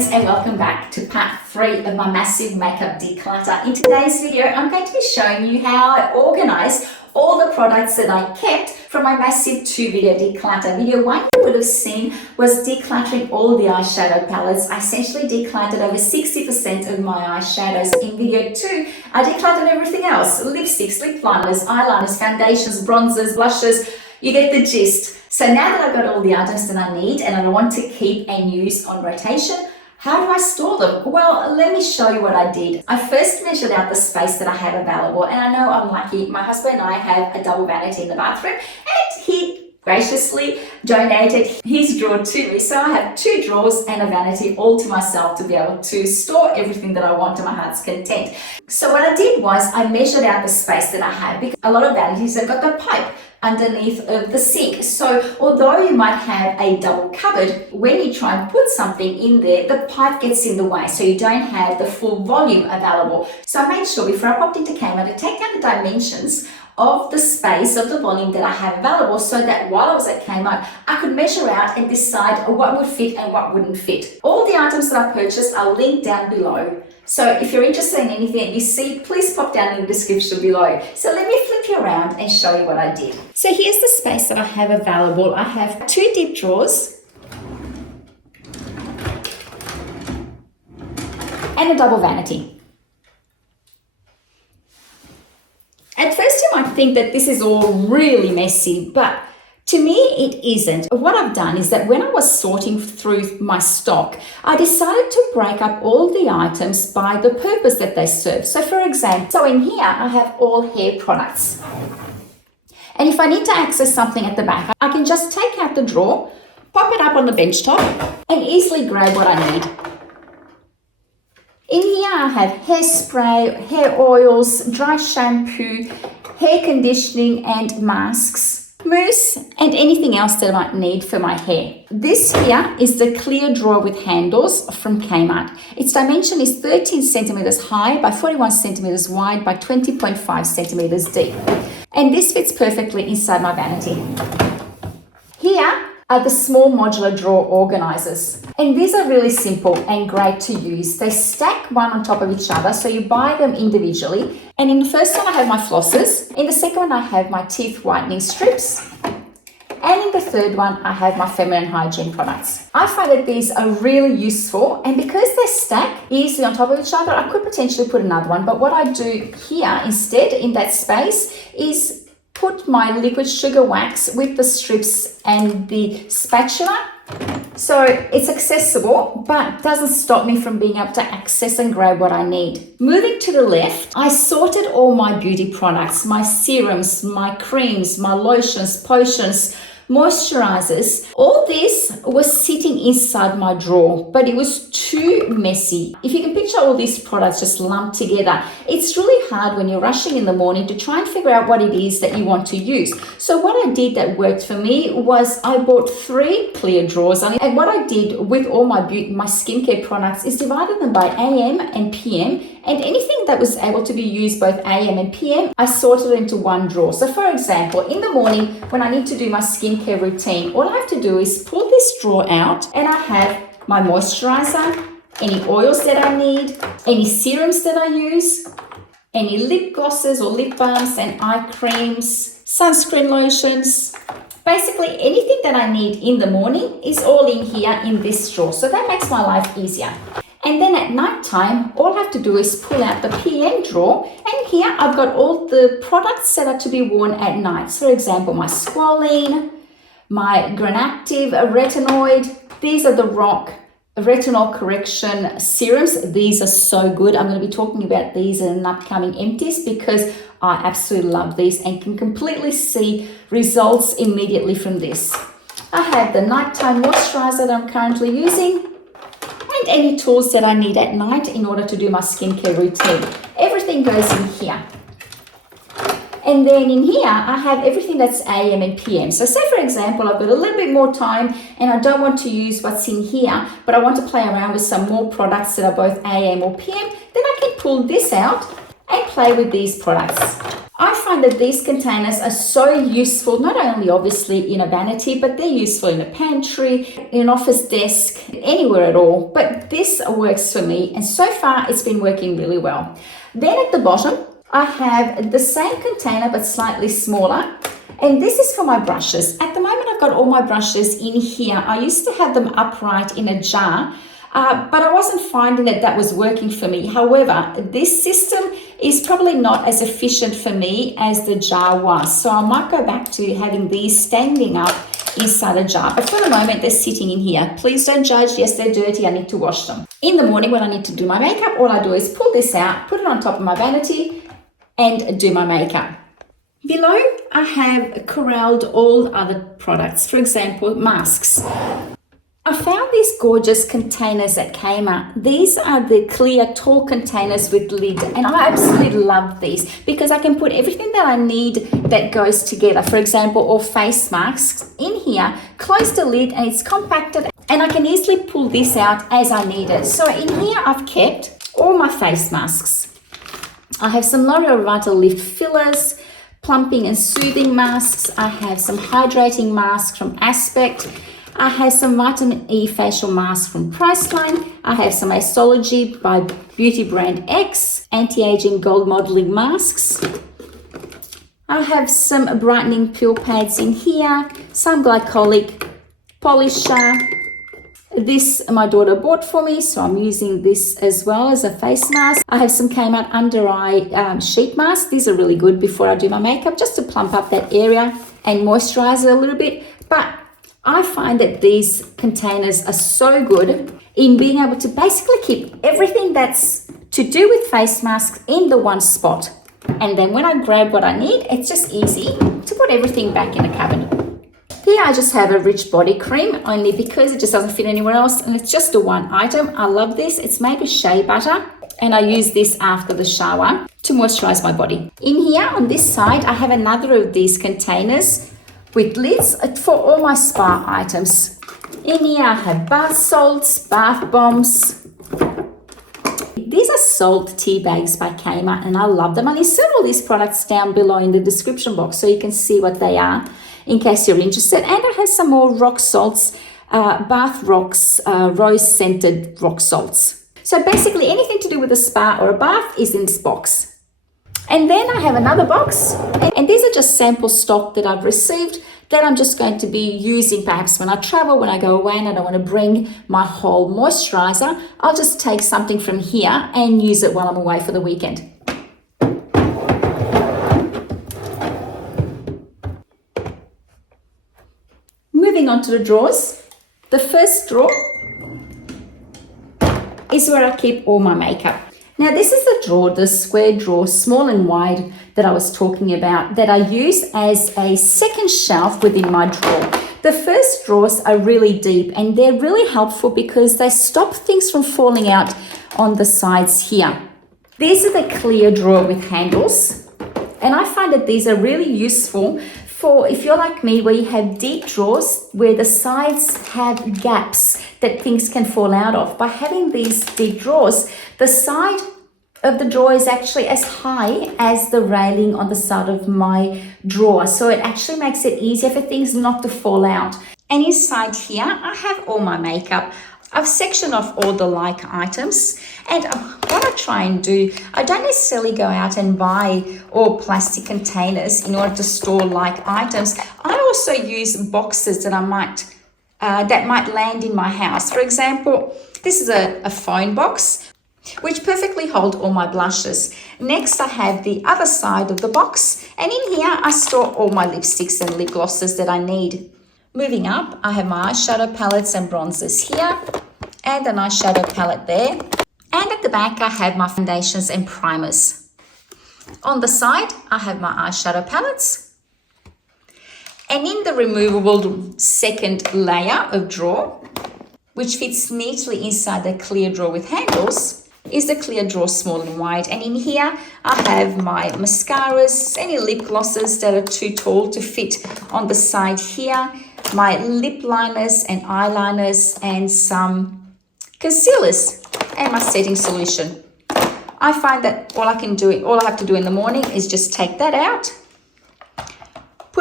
friends, and welcome back to part 3 of my massive makeup declutter. In today's video, I'm going to be showing you how I organized all the products that I kept from my massive 2-video declutter. Video 1 you would have seen was decluttering all the eyeshadow palettes. I essentially decluttered over 60% of my eyeshadows. In video 2, I decluttered everything else: lipsticks, lip liners, eyeliners, foundations, bronzers, blushes. You get the gist. So now that I've got all the items that I need and I want to keep and use on rotation, how do I store them? Well, let me show you what I did. I first measured out the space that I have available, and I know I'm lucky. My husband and I have a double vanity in the bathroom, and he graciously donated his drawer to me. So I have 2 drawers and a vanity all to myself to be able to store everything that I want to my heart's content. So what I did was I measured out the space that I have, because a lot of vanities have got the pipe underneath of the sink. So although you might have a double cupboard, when you try and put something in there, the pipe gets in the way, so you don't have the full volume available. So I made sure before I popped into Kmart to take down the dimensions of the space of the volume that I have available, so that while I was at Kmart, I could measure out and decide what would fit and what wouldn't fit. All the items that I purchased are linked down below. So if you're interested in anything that you see, please pop down in the description below. So let me flip you around and show you what I did. So here's the space that I have available. I have 2 deep drawers and a double vanity. At first you might think that this is all really messy, but to me, it isn't. What I've done is that when I was sorting through my stock, I decided to break up all the items by the purpose that they serve. So for example, so in here, I have all hair products. And if I need to access something at the back, I can just take out the drawer, pop it up on the bench top, and easily grab what I need. In here, I have hairspray, hair oils, dry shampoo, hair conditioning and masks, mousse, and anything else that I might need for my hair. This here is the clear drawer with handles from Kmart. Its dimension is 13 centimeters high by 41 centimeters wide by 20.5 centimeters deep. And this fits perfectly inside my vanity. Here are the small modular drawer organizers. And these are really simple and great to use. They stack one on top of each other, so you buy them individually. And in the first one, I have my flossers. In the second one, I have my teeth whitening strips. And in the third one, I have my feminine hygiene products. I find that these are really useful, and because they stack easily on top of each other, I could potentially put another one. But what I do here instead in that space is put my liquid sugar wax with the strips and the spatula. So it's accessible, but doesn't stop me from being able to access and grab what I need. Moving to the left, I sorted all my beauty products, my serums, my creams, my lotions, potions, moisturizers. All this was sitting inside my drawer, but it was too messy. If you can picture all these products just lumped together, it's really hard when you're rushing in the morning to try and figure out what it is that you want to use. So what I did that worked for me was I bought 3 clear drawers, and what I did with all my skincare products is divided them by AM and PM, and anything that was able to be used both AM and PM, I sorted it into one drawer. So for example, in the morning when I need to do my skincare routine, all I have to do is pull this drawer out, and I have my moisturizer, any oils that I need, any serums that I use, any lip glosses or lip balms and eye creams, sunscreen lotions. Basically anything that I need in the morning is all in here in this drawer. So that makes my life easier. And then at night time, all I have to do is pull out the PM drawer, and here I've got all the products that are to be worn at night. So for example, my squalene, my Granactive retinoid. These are the Rock retinol correction serums. These are so good. I'm going to be talking about these in an upcoming empties because I absolutely love these and can completely see results immediately from this. I have the nighttime moisturizer that I'm currently using, and any tools that I need at night in order to do my skincare routine. Everything goes in here. And then in here, I have everything that's AM and PM. So say for example, I've got a little bit more time and I don't want to use what's in here, but I want to play around with some more products that are both AM or PM, then I can pull this out and play with these products. I find that these containers are so useful, not only obviously in a vanity, but they're useful in a pantry, in an office desk, anywhere at all. But this works for me, and so far it's been working really well. Then at the bottom, I have the same container but slightly smaller, and this is for my brushes. At the moment, I've got all my brushes in here. I used to have them upright in a jar, but I wasn't finding that was working for me. However, this system is probably not as efficient for me as the jar was. So I might go back to having these standing up inside a jar. But for the moment, they're sitting in here. Please don't judge. Yes, they're dirty. I need to wash them. In the morning when I need to do my makeup, all I do is pull this out, put it on top of my vanity, and do my makeup. Below, I have corralled all other products. For example, masks. I found these gorgeous containers at Kmart. These are the clear tall containers with lid, and I absolutely love these because I can put everything that I need that goes together. For example, all face masks in here, close the lid, and it's compacted, and I can easily pull this out as I need it. So in here I've kept all my face masks. I have some L'Oreal Vital Lift fillers, plumping and soothing masks. I have some hydrating masks from Aspect. I have some vitamin E facial mask from Priceline. I have some Astrology by beauty brand X, anti-aging gold modeling masks. I have some brightening peel pads in here, some glycolic polisher. This my daughter bought for me, so I'm using this as well as a face mask. I have some Kmart under eye sheet masks. These are really good before I do my makeup, just to plump up that area and moisturize it a little bit. But I find that these containers are so good in being able to basically keep everything that's to do with face masks in the one spot. And then when I grab what I need, it's just easy to put everything back in a cabinet. Here I just have a rich body cream, only because it just doesn't fit anywhere else, and it's just a one item. I love this. It's made with shea butter, and I use this after the shower to moisturize my body. In here on this side, I have another of these containers with lids for all my spa items. In here I have bath salts, bath bombs. These are salt tea bags by Kmart, and I love them. I'll insert all these products down below in the description box so you can see what they are in case you're interested. And I have some more rock salts, bath rocks, rose scented rock salts. So basically anything to do with a spa or a bath is in this box. And then I have another box, and these are just sample stock that I've received that I'm just going to be using perhaps when I travel, when I go away and I don't want to bring my whole moisturizer. I'll just take something from here and use it while I'm away for the weekend. Moving on to the drawers. The first drawer is where I keep all my makeup. Now this is the drawer, the square drawer, small and wide, that I was talking about, that I use as a second shelf within my drawer. The first drawers are really deep, and they're really helpful because they stop things from falling out on the sides here. These are the clear drawer with handles, and I find that these are really useful for if you're like me, where you have deep drawers where the sides have gaps that things can fall out of. By having these deep drawers, the side of the drawer is actually as high as the railing on the side of my drawer. So it actually makes it easier for things not to fall out. And inside here, I have all my makeup. I've sectioned off all the like items, and what I try and do, I don't necessarily go out and buy all plastic containers in order to store like items. I also use boxes that might land in my house. For example, this is a phone box, which perfectly hold all my blushes. Next, I have the other side of the box, and in here I store all my lipsticks and lip glosses that I need. Moving up, I have my eyeshadow palettes and bronzers here, and an eyeshadow palette there. And at the back, I have my foundations and primers. On the side, I have my eyeshadow palettes. And in the removable second layer of drawer, which fits neatly inside the clear drawer with handles, is the clear drawer small and wide. And in here, I have my mascaras, any lip glosses that are too tall to fit on the side here, my lip liners and eyeliners, and some concealers, and my setting solution. I find that all I have to do in the morning is just take that out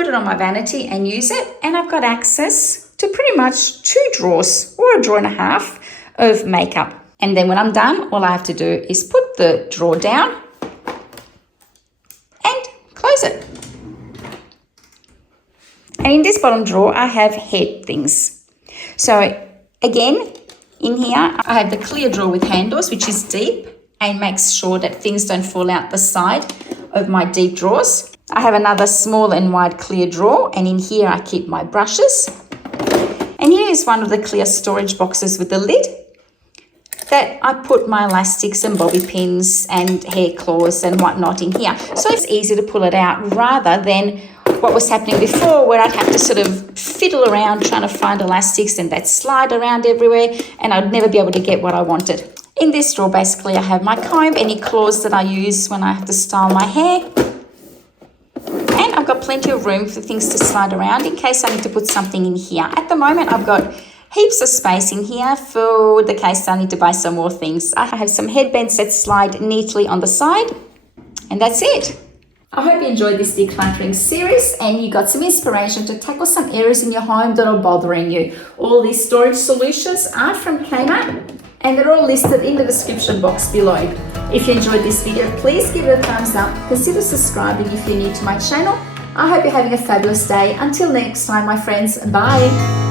it on my vanity and use it, and I've got access to pretty much 2 drawers or a drawer and a half of makeup. And then when I'm done, all I have to do is put the drawer down and close it. And in this bottom drawer, I have head things. So again, in here, I have the clear drawer with handles, which is deep and makes sure that things don't fall out the side of my deep drawers. I have another small and wide clear drawer, and in here I keep my brushes. And here is one of the clear storage boxes with the lid that I put my elastics and bobby pins and hair claws and whatnot in here. So it's easy to pull it out rather than what was happening before, where I'd have to sort of fiddle around trying to find elastics and they'd slide around everywhere and I'd never be able to get what I wanted. In this drawer, basically, I have my comb, any claws that I use when I have to style my hair. And I've got plenty of room for things to slide around in case I need to put something in here. At the moment, I've got heaps of space in here for the case I need to buy some more things. I have some headbands that slide neatly on the side, and that's it. I hope you enjoyed this decluttering series and you got some inspiration to tackle some areas in your home that are bothering you. All these storage solutions are from Kmart and they're all listed in the description box below. If you enjoyed this video, please give it a thumbs up. Consider subscribing if you're new to my channel. I hope you're having a fabulous day. Until next time, my friends, bye.